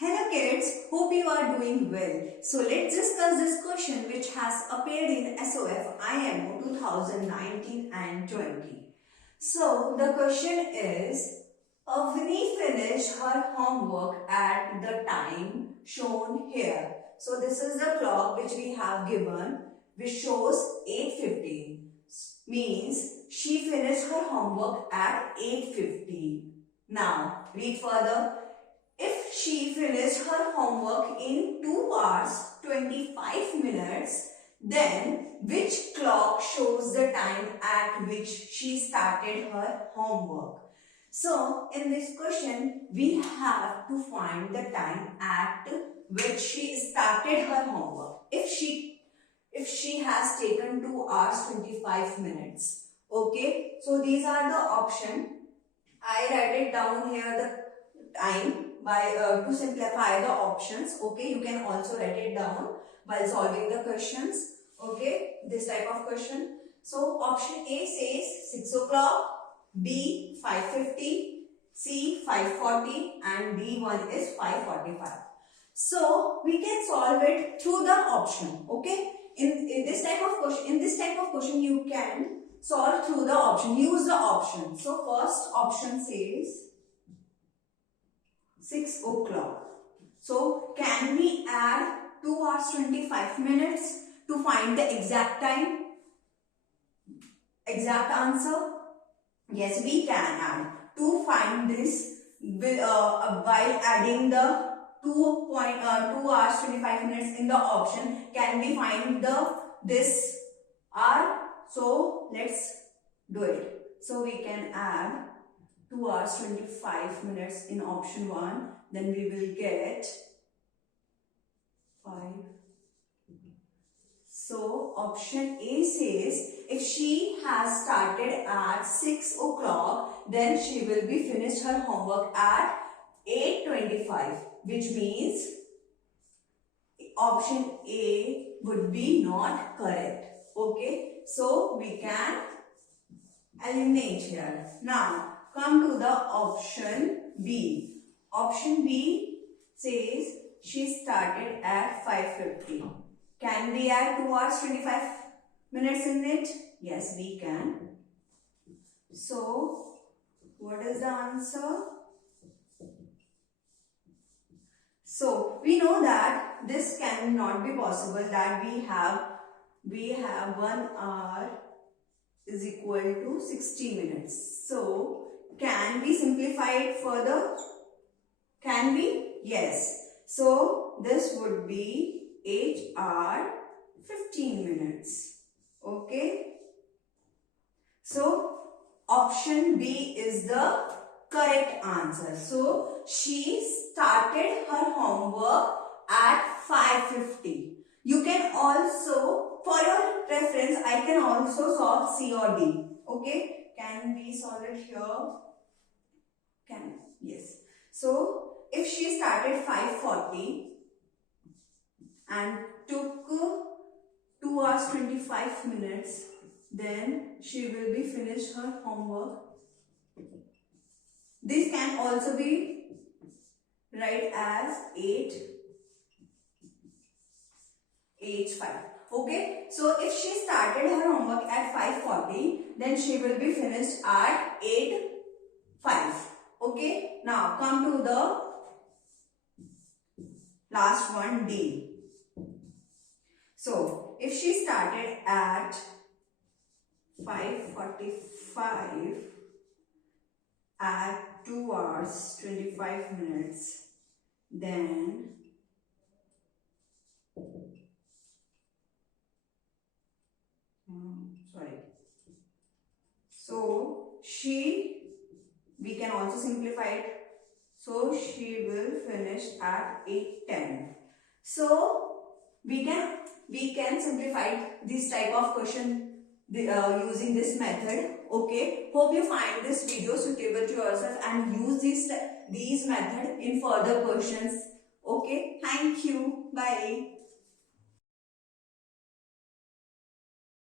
Hello kids, hope you are doing well. So let's discuss this question which has appeared in SOF IMO 2019 and 20. So the question is, Avni finished her homework at the time shown here. So this is the clock which we have given, which shows 8:15. Means she finished her homework at 8:15. Now read further. If she finished her homework in 2 hours 25 minutes, then which clock shows the time at which she started her homework? So, in this question, we have to find the time at which she started her homework. If she has taken 2 hours 25 minutes. Okay, so these are the options. I write it down here the time by to simplify the options. Okay, you can also write it down while solving the questions. Okay, this type of question. So option A says 6 o'clock, B 5:50, C 5:40 and D one is 5:45. So we can solve it through the option. Okay, in this type of question you can solve through the option. Use the option. So first option says 6 o'clock. So can we add 2 hours 25 minutes to find the exact time? Exact answer? Yes, we can add. To find this while adding the 2 hours 25 minutes in the option, can we find this hour? So let's do it. So we can add 2 hours 25 minutes in option 1, then we will get 5. So option A says if she has started at 6 o'clock, then she will be finished her homework at 8:25, which means option A would be not correct. Okay, so we can eliminate here. Now come to the option B. Option B says she started at 5:50. Can we add 2 hours 25 minutes in it? Yes, we can. So, what is the answer? So, we know that this cannot be possible, that we have 1 hour is equal to 60 minutes. So, can we simplify it further? Can we? Yes. So, this would be 8 hour 15 minutes. Okay. So, option B is the correct answer. So, she started her homework at 5:50. You can also, for your reference, I can also solve C or D. Okay. Can we solve it here? Yes. So, if she started 5:40 and took 2 hours 25 minutes, then she will be finished her homework. This can also be write as 8:5. Okay, so if she started her homework at 5:40, then she will be finished at 8:05. Okay, now come to the last one, D. So, if she started at 5:45 at 2 hours 25 minutes, then so we can also simplify it. So, she will finish at 8:10. So, we can simplify this type of question using this method. Okay, hope you find this video suitable to yourself and use these method in further questions. Okay, thank you. Bye.